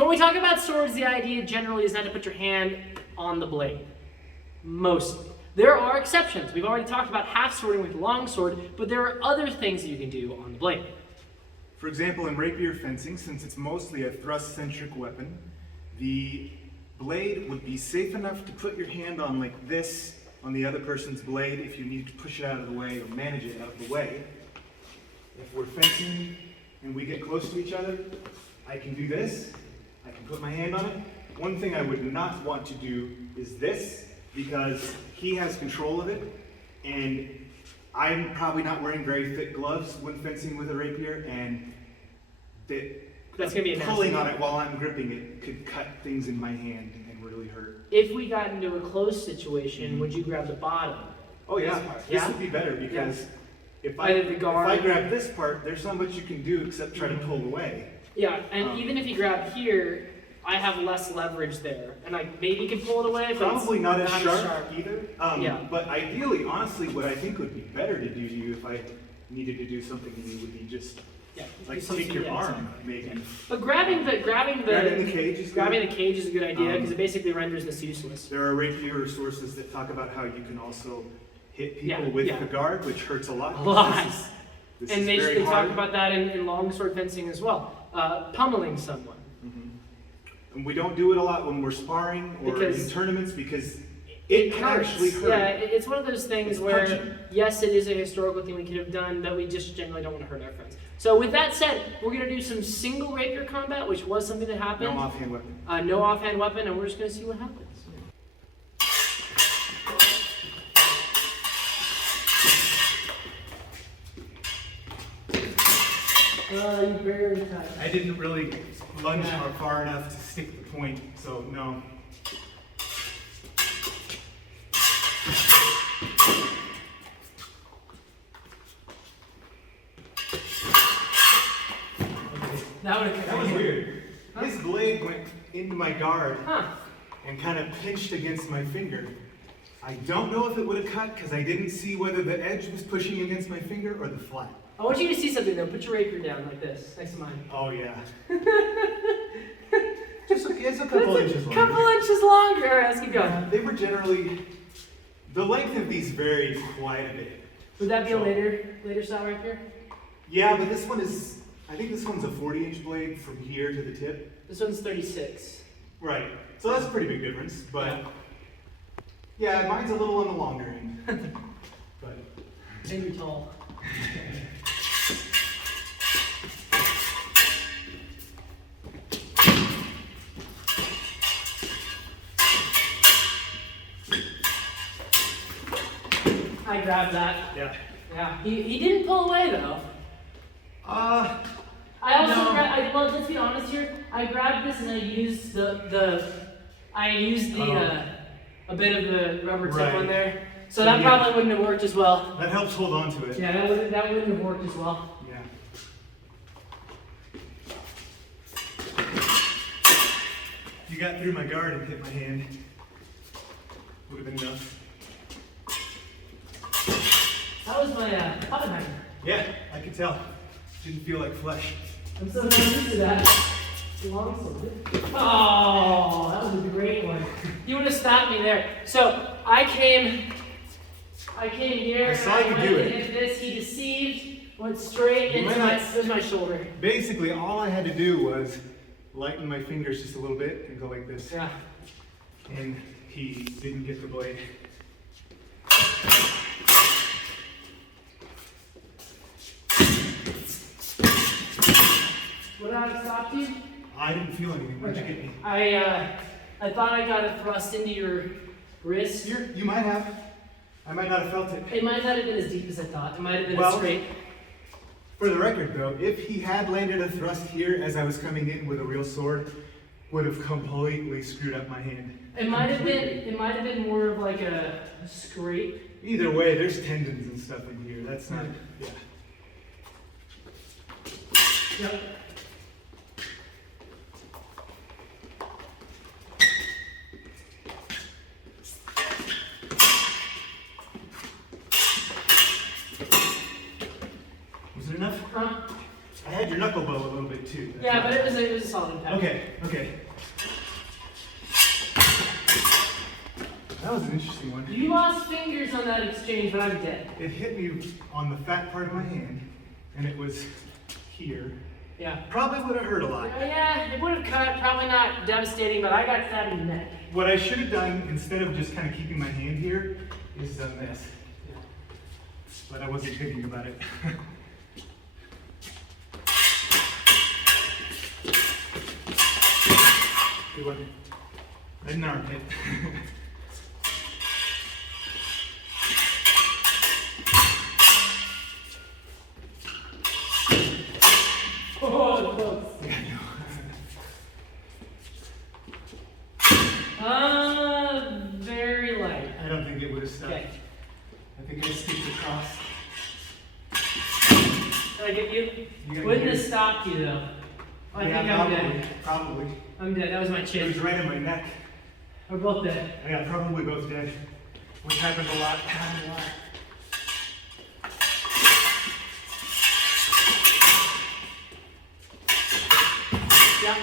So when we talk about swords, the idea generally is not to put your hand on the blade. Mostly. There are exceptions. We've already talked about half swording with long sword, but there are other things that you can do on the blade. For example, in rapier fencing, since it's mostly a thrust-centric weapon, the blade would be safe enough to put your hand on like this on the other person's blade if you need to push it out of the way or manage it out of the way. If we're fencing and we get close to each other, I can do this. I can put my hand on it. One thing I would not want to do is this, because he has control of it, and I'm probably not wearing very thick gloves when fencing with a rapier, and that's gonna be a pulling on it while I'm gripping it could cut things in my hand and really hurt. If we got into a close situation, would you grab the bottom? Oh yeah, this Yeah? would be better because if Either the guard- I grab this part, there's not much you can do except try to pull away. Yeah, and even if you grab here, I have less leverage there, and I maybe can pull it away, but Probably it's not as sharp either. Yeah. But ideally, honestly, what I think would be better to do to you if I needed to do something to you would be just Yeah, like do something- take your yeah, arm, maybe. But grabbing the Grabbing the cage is good. grabbing the cage is a good idea because Um, it basically renders this useless. There are rapier sources that talk about how you can also hit people Yeah, with yeah. the guard, which hurts a lot. A lot. This And is they very talk hard. about that in longsword fencing as well. Pummeling someone. And we don't do it a lot when we're sparring or Because in tournaments because it can actually hurt. Yeah, it's one of those things It's where, punching. yes, it is a historical thing we could have done, but we just generally don't want to hurt our friends. So with that said, we're going to do some single rapier combat, which was something that happened. No offhand weapon. No offhand weapon, and we're just going to see what happens. You barely touched. I didn't really lunge far enough to stick the point, so no. That was weird. This blade went into my guard and kind of pinched against my finger. I don't know if it would have cut because I didn't see whether the edge was pushing against my finger or the flat. I want you to see something though. Put your rapier down like this, next to mine. Oh yeah. It's a couple inches longer. Couple inches longer. All right, let's keep going. They were generally, the length of these varied quite a bit. Would that be a later style rapier? Yeah, but this one is, I think this one's a 40-inch blade from here to the tip. This one's 36. Right. So that's a pretty big difference, but yeah, mine's a little on the longer end. But Maybe tall. I grabbed that. yeah. Yeah. He didn't pull away though. I also No. well, let's be honest here. I grabbed this and I used a bit of the rubber tip Right. on there. So So that yeah. probably wouldn't have worked as well. That helps hold on to it. Yeah, that wouldn't have worked as well. Yeah. If you got through my guard and hit my hand, would have been enough. That was my Oppenheimer. Yeah, I could tell. Didn't feel like flesh. I'm so not used to that. Longsword. Oh, that was a great one. You would have stopped me there. So I came here. I saw and you went do to it. hit this. He deceived. Went straight You into might not- my shoulder. Basically, all I had to do was lighten my fingers just a little bit and go like this. Yeah. And he didn't get the blade. Would I have stopped you? I didn't feel anything. Where'd you get me? I thought I got a thrust into your wrist. You might have. I might not have felt it. It might not have been as deep as I thought. It might have been Well, straight. For the record, though, if he had landed a thrust here as I was coming in with a real sword, would have completely screwed up my hand. It might have been more of like a scrape. Either way, there's tendons and stuff in here. That's not. Yeah. Yep. Was it enough? Huh? I had your knuckle bow a little bit too. Yeah, but it was solid impact. Okay. That was an interesting one. You lost fingers on that exchange, but I'm dead. It hit me on the fat part of my hand, and it was here. Yeah. Probably would have hurt a lot. Yeah, it would have cut, probably not devastating, but I got stabbed in the neck. What I should have done, instead of just kind of keeping my hand here, is done this. Yeah. But I wasn't thinking about it. Good one. Right in the armpit. Oh, close. Yeah, Very light. I don't think it would have stuck. Okay. I think it skipped across. Did I get you? You got Wouldn't me. have stopped you though. Oh, I Yeah, think I'm dead. Probably. I'm dead. That was my It chin. was right in my neck. We're both dead. Yeah, probably both dead. Which happens a lot. Yeah.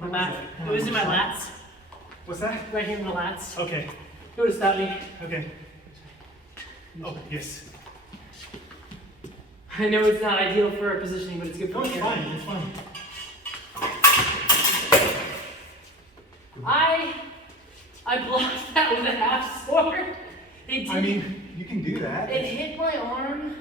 My lat. It was in my lats. What's that? Right here in the lats. Okay. It would have stopped me. Okay. Oh, yes. I know it's not ideal for our positioning, but it's good for No, it's me. fine. It's fine. I blocked that with a half sword. It did. I mean, you can do that. It hit my arm.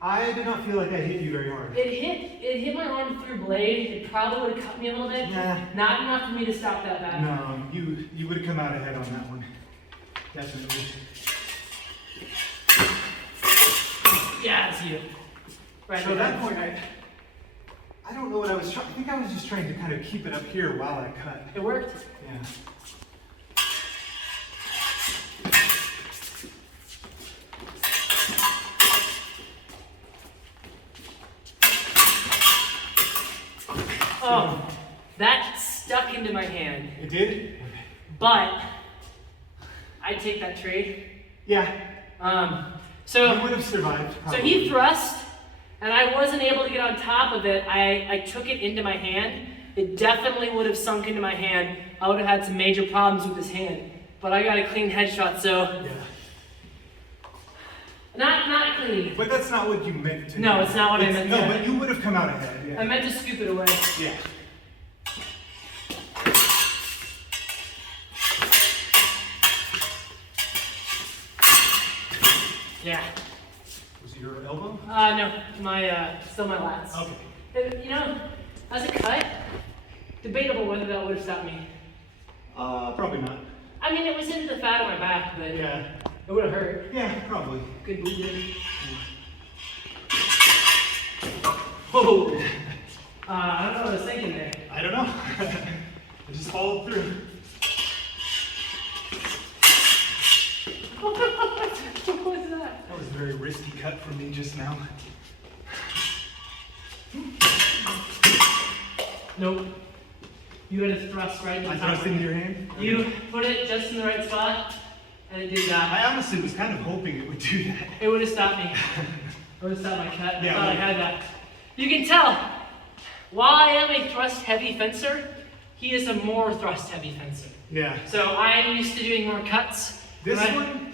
I do not feel like I hit you very hard. It hit my arm through blade. It probably would have cut me a little bit. Nah. Not enough for me to stop that battle. No, you would have come out ahead on that one. Definitely. Yeah, it's you. Right. So at that point, I don't know what I was trying. I think I was just trying to kind of keep it up here while I cut. It worked. Yeah. Oh, that stuck into my hand. It did? But I'd take that trade. Yeah. So You would have survived. So he thrust, and I wasn't able to get on top of it. I took it into my hand. It definitely would have sunk into my hand. I would have had some major problems with this hand. But I got a clean headshot, so Yeah. not clean. But that's not what you meant to do. No, it's not what I meant No, to. but you would have come out ahead. Yeah. I meant to scoop it away. Yeah. Yeah. Was it your elbow? No, my still my lats. Okay. You know, as a cut, debatable whether that would have stopped me. Probably not. I mean, it was into the fat of my back, but Yeah. it would have hurt. Yeah, probably. Good bleed. Whoa! I don't know what I was thinking there. I don't know. I just followed through. What was that? That was a very risky cut for me just now. Nope. You had a thrust right in the I top. thrust into your hand? You put it just in the right spot, and it did that. I honestly was kind of hoping it would do that. It would have stopped me. It would have stopped my cut. Yeah, I thought I well- had that. You can tell, while I am a thrust-heavy fencer, he is a more thrust-heavy fencer. Yeah. So I am used to doing more cuts. This and I- one,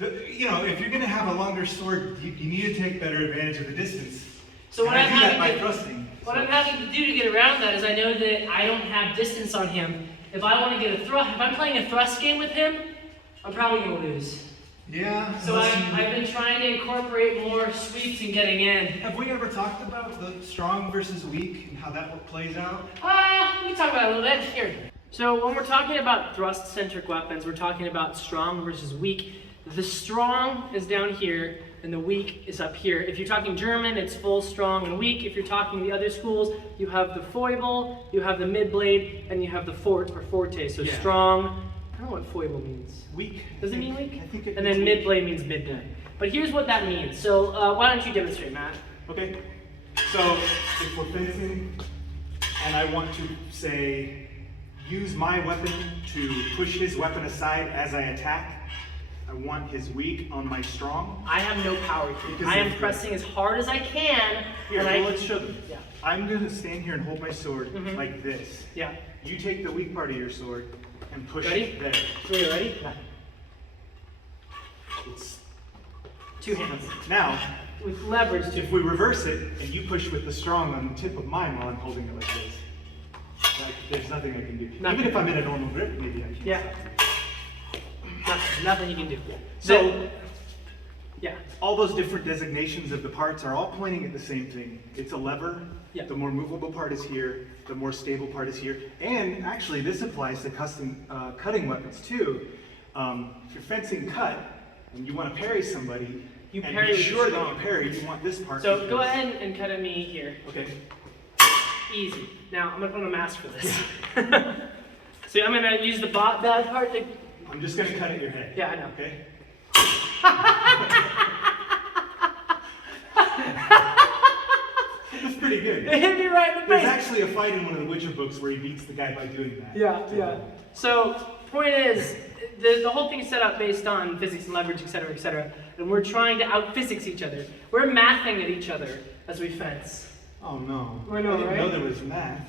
if you're going to have a longer sword, you need to take better advantage of the distance. So what And I'm I do that having by to, thrusting. what so- I'm having to do to get around that is I know that I don't have distance on him. If I want to get a thrust, if I'm playing a thrust game with him, I'm probably going to lose. Yeah. So I've been trying to incorporate more sweeps and getting in. Have we ever talked about the strong versus weak and how that plays out? We can talk about it a little bit. Here. So when we're talking about thrust-centric weapons, we're talking about strong versus weak. The strong is down here, and the weak is up here. If you're talking German, it's full, strong, and weak. If you're talking the other schools, you have the foible, you have the mid-blade, and you have the fort or forte. So Yeah. strong. I don't know what foible means. Weak. Does it mean weak? I think it And means then weak. mid-blade means midnight. But here's what that means. So why don't you demonstrate, Matt? Okay. So if we're fencing, and I want to say, use my weapon to push his weapon aside as I attack, I want his weak on my strong. I have no power here. Because I am of- pressing as hard as I can. Here, and well, I let's show them. Yeah. I'm gonna stand here and hold my sword Mhm. like this. Yeah. You take the weak part of your sword and push Ready? it there. So you ready? It's, 2 hands. now, With leverage too. if we reverse it and you push with the strong on the tip of mine while I'm holding it like this, there's nothing I can do. Nothing. Even if I'm in a normal grip, maybe I can. Yeah. Nothing you can do. So, yeah. all those different designations of the parts are all pointing at the same thing. It's a lever. Yeah. The more movable part is here. The more stable part is here. And actually, this applies to custom cutting weapons too. If you're fencing cut and you want to parry somebody, You and parry be with sure the that strong. you parry, you want this part. So go because- ahead and cut at me here. Okay. Easy. Now I'm gonna put on a mask for this. So I'm gonna use the bad part to. I'm just going to cut at your head. Yeah, I know. Okay. That's pretty good. It hit me right in the There's face. actually a fight in one of the Witcher books where he beats the guy by doing that. Yeah. So point is, the whole thing is set up based on physics and leverage, etc., and we're trying to out-physics each other. We're mathing at each other as we fence. Oh no. I know, didn't right? know there was math.